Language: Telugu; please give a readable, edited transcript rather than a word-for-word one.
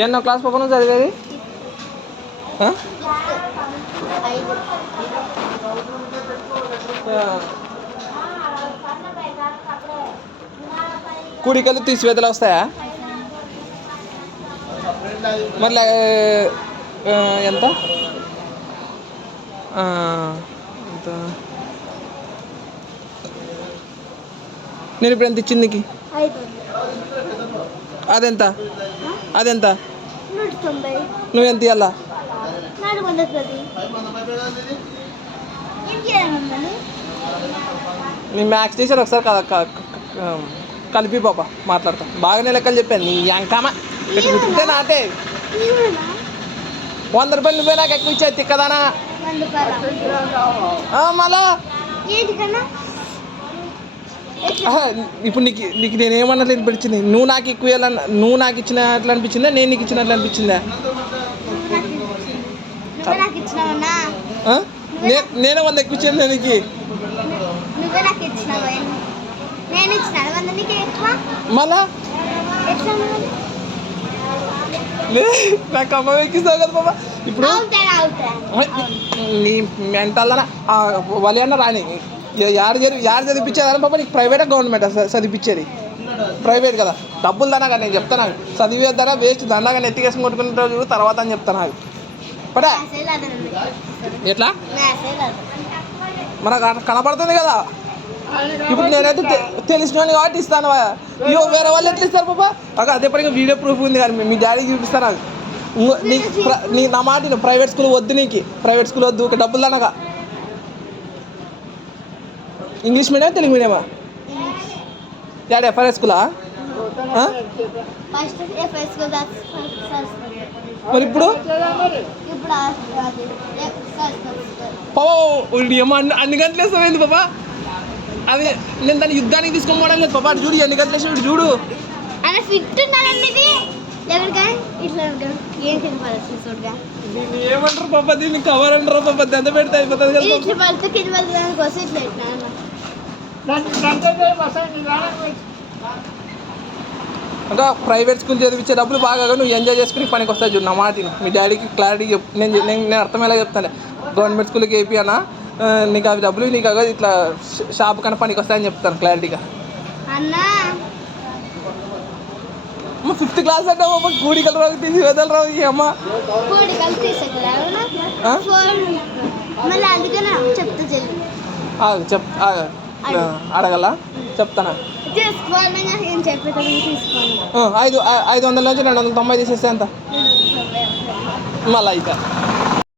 ఎన్నో క్లాస్ పాప నువ్వు చదివేది? కూడికలు తీసివేతలు వస్తాయా? మళ్ళీ ఎంత ఎంత నేను ఇప్పుడు ఎంత ఇచ్చింది నీకు? అదెంత అదెంత? నువ్వెంత ఇవ్వాలా? నీ మ్యాథ్స్ టీచర్ ఒకసారి కలిపి పాప మాట్లాడతా. బాగానే లెక్కలు చెప్పాను. నీ ఎంకమా గుర్తుంటే నాటే 100 రూపాయలు నువ్వే నాకు ఎక్కువ ఇచ్చేది తిక్కదానా. మళ్ళా ఇప్పుడు నీకు నేను ఏమన్నట్లు అనిపించింది? నువ్వు నాకు ఎక్కువ ఇవ్వాలన్నా, నువ్వు నాకు ఇచ్చినట్లు అనిపించిందా, నేను నీకు ఇచ్చినట్లు అనిపించిందా? నేను 100 ఎక్కువ ఇచ్చాను నీకు. మళ్ళా నాకు అమ్మ ఎక్కిస్తావు కదా బాబా. ఇప్పుడు నీ మెంటల్లా వాళ్ళు అన్న రాని యారు చదివించేదాన్ని బాబా. నీకు ప్రైవేటా గవర్నమెంటా చదివించేది? ప్రైవేట్ కదా, డబ్బులు దానాగా. నేను చెప్తాను చదివేద్దానా వేస్ట్ దండాగా నెత్తికేసుకుని కొట్టుకునే చూడు తర్వాత అని చెప్తాను నాకు. పడా ఎట్లా మనకు కనపడుతుంది కదా. ఇప్పుడు నేనైతే తెలిసిన కాబట్టి ఇస్తాను. ఇవో వేరే వాళ్ళు ఎట్లా ఇస్తారు పాపా? అదే పనిగా వీడియో ప్రూఫ్ ఉంది కానీ మీ డాడీకి చూపిస్తాను. నీ నా మాట ప్రైవేట్ స్కూల్ వద్దు, నీకు ప్రైవేట్ స్కూల్ వద్దు. డబ్బులు అనగా ఇంగ్లీష్ మీడియం తెలుగు మీడియమా? డాడీ ఎఫ్ఐఆర్ స్కూలా? మరి ఇప్పుడు ఏమో అన్ని గంటలు వేస్తామైంది పాపా. అదే నేను దాన్ని యుద్ధానికి తీసుకొని పోవడం లేదు పాపా. చూడు ఎన్ని గంటలు వేసి చూడు. ఏమంటారు పాపా దీన్ని? కవర్ అంటారు పాపా. ఎంత పెడితే అయిపోతుంది కదా. ఇంకా ప్రైవేట్ స్కూల్ చదివించే డబ్బులు బాగా నువ్వు ఎంజాయ్ చేసుకుని పనికి వస్తాయి చూడు. నా మాట మీ డాడీకి క్లారిటీ నేను అర్థమయ్యేలా చెప్తాను. గవర్నమెంట్ స్కూల్కి ఏపీ అన్నా నీకు అవి డబ్బులు నీకు అవి ఇట్లా షాప్ కన్నా పనికి వస్తాయని చెప్తాను క్లారిటీగా. 5th క్లాస్ అంటే కూడికలు రావు తీసి వెదలు రావు. ఈ అమ్మ అడగల చెప్తాను. 500 నుంచి 290 తీసేస్తే ఎంత మళ్ళీ అయితే